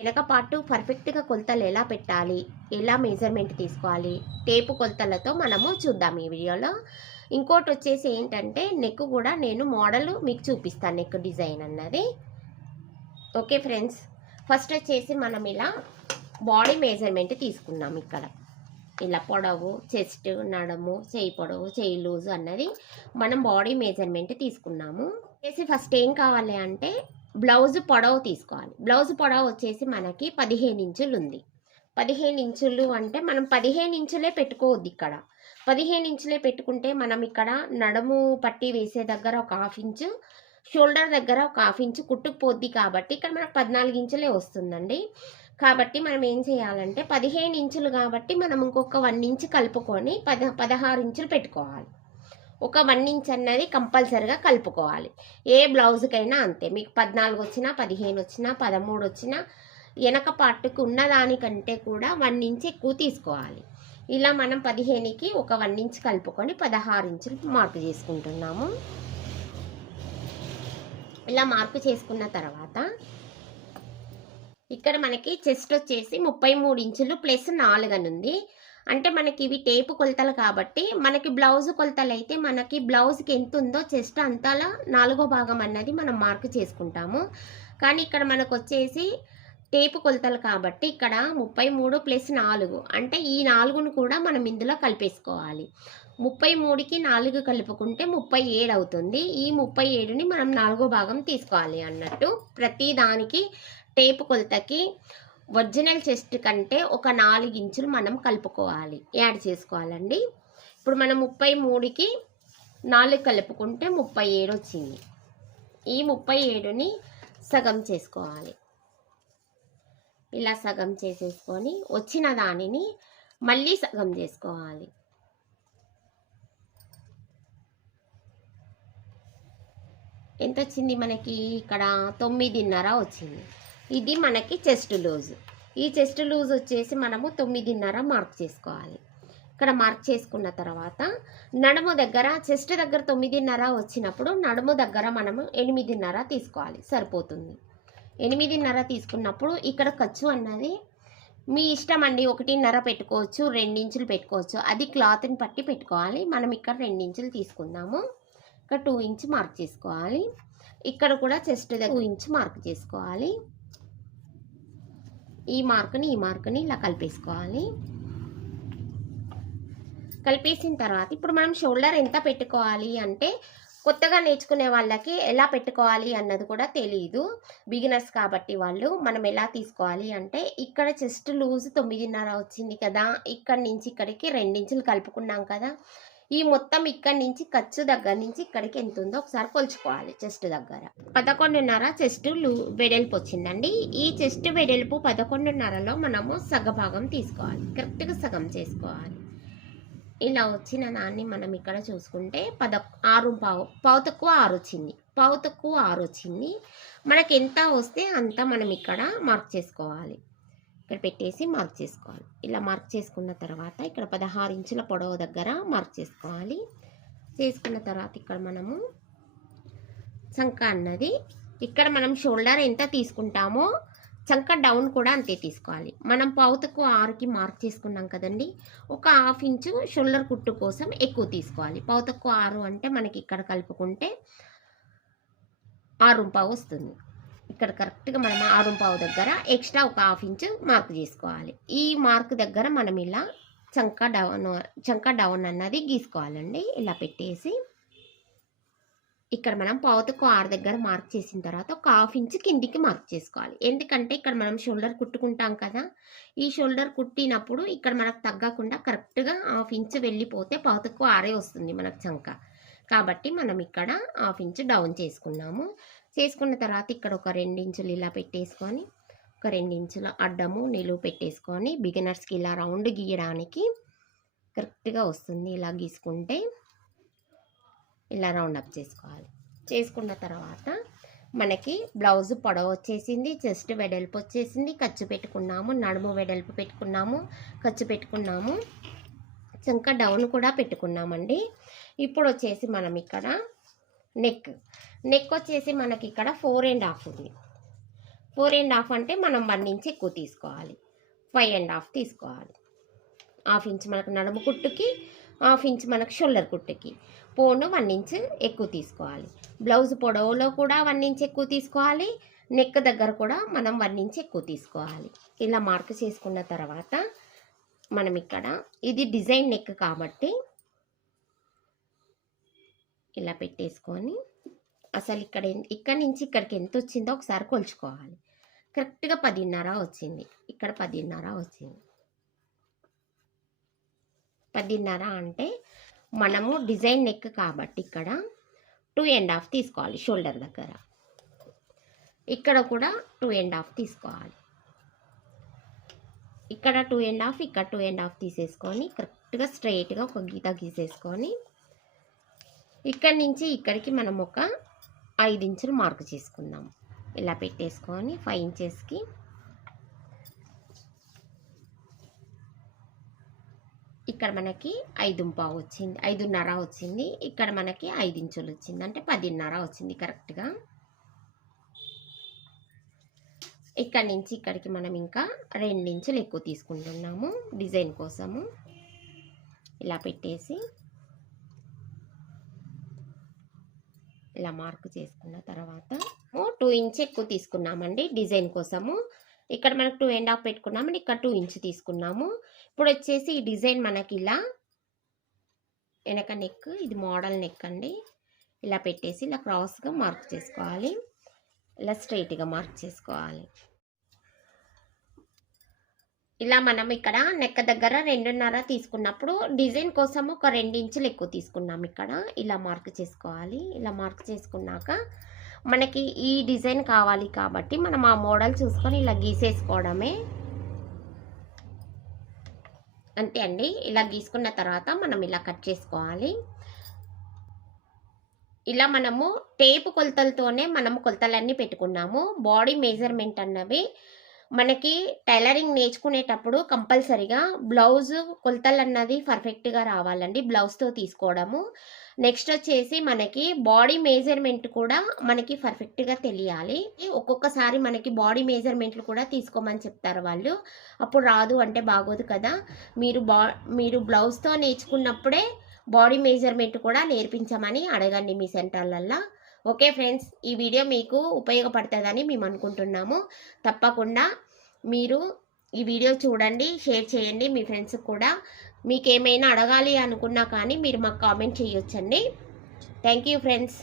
వెనక పార్ట్ పర్ఫెక్ట్గా కొలతలు ఎలా పెట్టాలి, ఎలా మెజర్మెంట్ తీసుకోవాలి, టేపు కొలతలతో మనము చూద్దాం ఈ వీడియోలో. ఇంకోటి వచ్చేసి ఏంటంటే నెక్ కూడా నేను మోడల్ మీకు చూపిస్తాను, నెక్ డిజైన్ అన్నది. ఓకే ఫ్రెండ్స్, ఫస్ట్ వచ్చేసి మనం ఇలా బాడీ మెజర్మెంట్ తీసుకున్నాం. ఇక్కడ ఇలా పొడవు, చెస్ట్, నడుము, చేయి పొడవు, చేయి లూజు అన్నది మనం బాడీ మెజర్మెంట్ తీసుకున్నాము. ఫస్ట్ ఏం కావాలి అంటే బ్లౌజ్ పొడవు తీసుకోవాలి. బ్లౌజ్ పొడవు వచ్చేసి మనకి 15 ఇంచులు ఉంది. 15 ఇంచులు అంటే మనం 15 ఇంచులే పెట్టుకోవద్దు. ఇక్కడ 15 ఇంచులే పెట్టుకుంటే మనం ఇక్కడ నడుము పట్టి వేసే దగ్గర ఒక 1/2 ఇంచు, షోల్డర్ దగ్గర ఒక 1/2 ఇంచు కుట్టుకుపోద్ది. కాబట్టి ఇక్కడ మనకు 14 ఇంచులే వస్తుందండి. కాబట్టి మనం ఏం చేయాలంటే 15 ఇంచులు కాబట్టి మనం ఇంకొక 1 ఇంచు కలుపుకొని 16 ఇంచులు పెట్టుకోవాలి. ఒక 1 ఇంచ్ అన్నది కంపల్సరిగా కలుపుకోవాలి. ఏ బ్లౌజ్కైనా అంతే. మీకు 14 వచ్చినా, 15 వచ్చినా, 13 వచ్చినా వెనక పార్ట్కు ఉన్నదానికంటే కూడా 1 ఇంచ్ ఎక్కువ తీసుకోవాలి. ఇలా మనం 15కి ఒక 1 ఇంచ్ కలుపుకొని 16 ఇంచులు మార్కు చేసుకుంటున్నాము. ఇలా మార్కు చేసుకున్న తర్వాత ఇక్కడ మనకి చెస్ట్ వచ్చేసి 33 ఇంచులు ప్లస్ 4 అని ఉంది. అంటే మనకి ఇవి టేపు కొలతలు కాబట్టి మనకి బ్లౌజ్ కొలతలు అయితే మనకి బ్లౌజ్కి ఎంత ఉందో చెస్ట్ అంతలా 4వ భాగం అన్నది మనం మార్కు చేసుకుంటాము. కానీ ఇక్కడ మనకు వచ్చేసి టేపు కొలతలు కాబట్టి ఇక్కడ 33 ప్లస్ 4 అంటే ఈ 4ను కూడా మనం ఇందులో కలిపేసుకోవాలి. 33కి 4 కలుపుకుంటే 37 అవుతుంది. ఈ 37ని మనం 4వ భాగం తీసుకోవాలి అన్నట్టు. ప్రతి దానికి టేపు కొలతకి ఒరిజినల్ చెస్ట్ కంటే ఒక 4 ఇంచులు మనం కలుపుకోవాలి, యాడ్ చేసుకోవాలండి. ఇప్పుడు మనం 33కి 4 కలుపుకుంటే 37 వచ్చింది. ఈ 37ని సగం చేసుకోవాలి. ఇలా సగం చేసేసుకొని వచ్చిన దానిని మళ్ళీ సగం చేసుకోవాలి. ఎంత వచ్చింది మనకి? ఇక్కడ 9.5 వచ్చింది. ఇది మనకి చెస్ట్ లూజ్. ఈ చెస్ట్ లూజ్ వచ్చేసి మనము 9.5 మార్క్ చేసుకోవాలి. ఇక్కడ మార్క్ చేసుకున్న తర్వాత నడుము దగ్గర, చెస్ట్ దగ్గర 9.5 వచ్చినప్పుడు నడుము దగ్గర మనము 8.5 తీసుకోవాలి, సరిపోతుంది. 8.5 తీసుకున్నప్పుడు ఇక్కడ ఖర్చు అన్నది మీ ఇష్టం అండి. 1.5 పెట్టుకోవచ్చు, 2 ఇంచులు పెట్టుకోవచ్చు, అది క్లాత్ని పట్టి పెట్టుకోవాలి. మనం ఇక్కడ 2 ఇంచులు తీసుకుందాము. ఇక్కడ 2 ఇంచ్ మార్క్ చేసుకోవాలి. ఇక్కడ కూడా చెస్ట్ దగ్గర 2 ఇంచ్ మార్క్ చేసుకోవాలి. ఈ మార్కుని ఇలా కలిపేసుకోవాలి. కలిపేసిన తర్వాత ఇప్పుడు మనం షోల్డర్ ఎంత పెట్టుకోవాలి అంటే కొత్తగా నేర్చుకునే వాళ్ళకి ఎలా పెట్టుకోవాలి అన్నది కూడా తెలియదు, బిగినర్స్ కాబట్టి వాళ్ళు. మనం ఎలా తీసుకోవాలి అంటే ఇక్కడ చెస్ట్ లూజ్ 9.5 వచ్చింది కదా, ఇక్కడి నుంచి ఇక్కడికి 2 ఇంచులు కలుపుకున్నాం కదా. ఈ మొత్తం ఇక్కడి నుంచి ఖర్చు దగ్గర నుంచి ఇక్కడికి ఎంత ఉందో ఒకసారి కొలుచుకోవాలి. చెస్ట్ దగ్గర 11.5 చెస్ట్ వెడల్పు వచ్చిందండి. ఈ చెస్ట్ వెడల్పు 11.5లో మనము సగభాగం తీసుకోవాలి, కరెక్ట్గా సగం చేసుకోవాలి. ఇలా వచ్చిన దాన్ని మనం ఇక్కడ చూసుకుంటే 6 పావు తక్కువ 6 వచ్చింది. పావు తక్కువ 6 వచ్చింది. మనకి ఎంత వస్తే అంత మనం ఇక్కడ మార్క్ చేసుకోవాలి. ఇక్కడ పెట్టేసి మార్క్ చేసుకోవాలి. ఇలా మార్క్ చేసుకున్న తర్వాత ఇక్కడ 16 ఇంచుల పొడవు దగ్గర మార్క్ చేసుకోవాలి. చేసుకున్న తర్వాత ఇక్కడ మనము చంక అన్నది, ఇక్కడ మనం షోల్డర్ ఎంత తీసుకుంటామో చంక డౌన్ కూడా అంతే తీసుకోవాలి. మనం పావుతకు 6కి మార్క్ చేసుకున్నాం కదండి, ఒక 1/2 ఇంచు షోల్డర్ కుట్టు కోసం ఎక్కువ తీసుకోవాలి. పావుతకు 6 అంటే మనకి ఇక్కడ కలుపుకుంటే 6 వస్తుంది. ఇక్కడ కరెక్ట్గా మనం 6 దగ్గర ఎక్స్ట్రా ఒక 1/2 ఇంచు మార్క్ చేసుకోవాలి. ఈ మార్క్ దగ్గర మనం ఇలా చంక డౌన్ అన్నది గీసుకోవాలండి. ఇలా పెట్టేసి ఇక్కడ మనం పావుతకు 6 దగ్గర మార్క్ చేసిన తర్వాత ఒక 1/2 ఇంచు కిందికి మార్క్ చేసుకోవాలి. ఎందుకంటే ఇక్కడ మనం షోల్డర్ కుట్టుకుంటాం కదా, ఈ షోల్డర్ కుట్టినప్పుడు ఇక్కడ మనకు తగ్గకుండా కరెక్ట్గా 1/2 ఇంచు వెళ్ళిపోతే పావుతకు 6 వస్తుంది మనకు చంక. కాబట్టి మనం ఇక్కడ 1/2 ఇంచు డౌన్ చేసుకున్నాము. చేసుకున్న తర్వాత ఇక్కడ ఒక 2 ఇంచులు ఇలా పెట్టేసుకొని ఒక 2 ఇంచుల అడ్డము నిలువు పెట్టేసుకొని బిగినర్స్కి ఇలా రౌండ్ గీయడానికి కరెక్ట్గా వస్తుంది. ఇలా గీసుకుంటే ఇలా రౌండ్ అప్ చేసుకోవాలి. చేసుకున్న తర్వాత మనకి బ్లౌజ్ పొడవు వచ్చేసింది, చెస్ట్ వెడల్పు వచ్చేసింది, ఖర్చు పెట్టుకున్నాము, నడుము వెడల్పు పెట్టుకున్నాము, ఖర్చు పెట్టుకున్నాము, చంక డౌన్ కూడా పెట్టుకున్నామండి. ఇప్పుడు వచ్చేసి మనం ఇక్కడ నెక్ వచ్చేసి మనకి ఇక్కడ 4.5 ఉంది. 4.5 అంటే మనం 1 ఇంచ్ ఎక్కువ తీసుకోవాలి. 5.5 తీసుకోవాలి. 1/2 ఇంచ్ మనకు నడుము కుట్టుకి, 1/2 ఇంచ్ మనకు షోల్డర్ కుట్టుకి. పోను 1 ఇంచ్ ఎక్కువ తీసుకోవాలి. బ్లౌజ్ పొడవులో కూడా 1 ఇంచ్ ఎక్కువ తీసుకోవాలి. నెక్ దగ్గర కూడా మనం 1 ఇంచ్ ఎక్కువ తీసుకోవాలి. ఇలా మార్క్ చేసుకున్న తర్వాత మనం ఇక్కడ ఇది డిజైన్ నెక్ కాబట్టి ఇలా పెట్టేసుకొని అసలు ఇక్కడ నుంచి ఇక్కడికి ఎంత వచ్చిందో ఒకసారి కొలుచుకోవాలి. కరెక్ట్గా 10.5 వచ్చింది. ఇక్కడ 10.5 వచ్చింది. 10.5 అంటే మనము డిజైన్ నెక్ కాబట్టి ఇక్కడ 2.5 తీసుకోవాలి. షోల్డర్ దగ్గర ఇక్కడ కూడా 2.5 తీసుకోవాలి. ఇక్కడ 2.5, ఇక్కడ 2.5 తీసేసుకొని కరెక్ట్గా స్ట్రైట్గా ఒక గీత గీసేసుకొని ఇక్కడి నుంచి ఇక్కడికి మనం ఒక 5 ఇంచులు మార్క్ చేసుకుందాం. ఇలా పెట్టేసుకొని 5 ఇంచెస్కి ఇక్కడ మనకి 5.5 వచ్చింది, 5.5 వచ్చింది. ఇక్కడ మనకి 5 ఇంచులు వచ్చింది, అంటే 10.5 వచ్చింది కరెక్ట్గా. ఇక్కడ నుంచి ఇక్కడికి మనం ఇంకా 2 ఇంచులు ఎక్కువ తీసుకుంటున్నాము డిజైన్ కోసము. ఇలా పెట్టేసి ఇలా మార్క్ చేసుకున్న తర్వాత 2 ఇంచ్ ఎక్కువ తీసుకున్నామండి డిజైన్ కోసము. ఇక్కడ మనకు 2.5 పెట్టుకున్నామండి, ఇక్కడ 2 ఇంచ్ తీసుకున్నాము. ఇప్పుడు వచ్చేసి ఈ డిజైన్ మనకి ఇలా వెనక నెక్, ఇది మోడల్ నెక్ అండి. ఇలా పెట్టేసి ఇలా క్రాస్గా మార్క్ చేసుకోవాలి. ఇలా స్ట్రైట్గా మార్క్ చేసుకోవాలి. ఇలా మనం ఇక్కడ నెక్ దగ్గర 2.5 తీసుకున్నప్పుడు డిజైన్ కోసం ఒక 2 ఇంచులు ఎక్కువ తీసుకున్నాం. ఇక్కడ ఇలా మార్క్ చేసుకోవాలి. ఇలా మార్క్ చేసుకున్నాక మనకి ఈ డిజైన్ కావాలి కాబట్టి మనం ఆ మోడల్ చూసుకొని ఇలా గీసేసుకోవడమే. అంతే అండి. ఇలా గీసుకున్న తర్వాత మనం ఇలా కట్ చేసుకోవాలి. ఇలా మనము టేపు కొలతలతోనే మనము కొలతలన్నీ పెట్టుకున్నాము. బాడీ మెజర్మెంట్ అన్నవి మనకి టైలరింగ్ నేర్చుకునేటప్పుడు కంపల్సరీగా బ్లౌజ్ కొలతలు అన్నది పర్ఫెక్ట్గా రావాలండి, బ్లౌజ్తో తీసుకోవడము. నెక్స్ట్ వచ్చేసి మనకి బాడీ మెజర్మెంట్ కూడా మనకి పర్ఫెక్ట్గా తెలియాలి. ఒక్కొక్కసారి మనకి బాడీ మెజర్మెంట్లు కూడా తీసుకోమని చెప్తారు వాళ్ళు, అప్పుడు రాదు అంటే బాగోదు కదా. మీరు బ్లౌజ్తో నేర్చుకున్నప్పుడే బాడీ మెజర్మెంట్ కూడా నేర్పించమని అడగండి మీ సెంటర్లల్లో. ఓకే ఫ్రెండ్స్, ఈ వీడియో మీకు ఉపయోగపడుతుందని మేము అనుకుంటున్నాము. తప్పకుండా మీరు ఈ వీడియో చూడండి, షేర్ చేయండి మీ ఫ్రెండ్స్కి కూడా. మీకు ఏమైనా అడగాలి అనుకున్నా కానీ మీరు మాకు కామెంట్ చేయొచ్చండి. Thank you friends.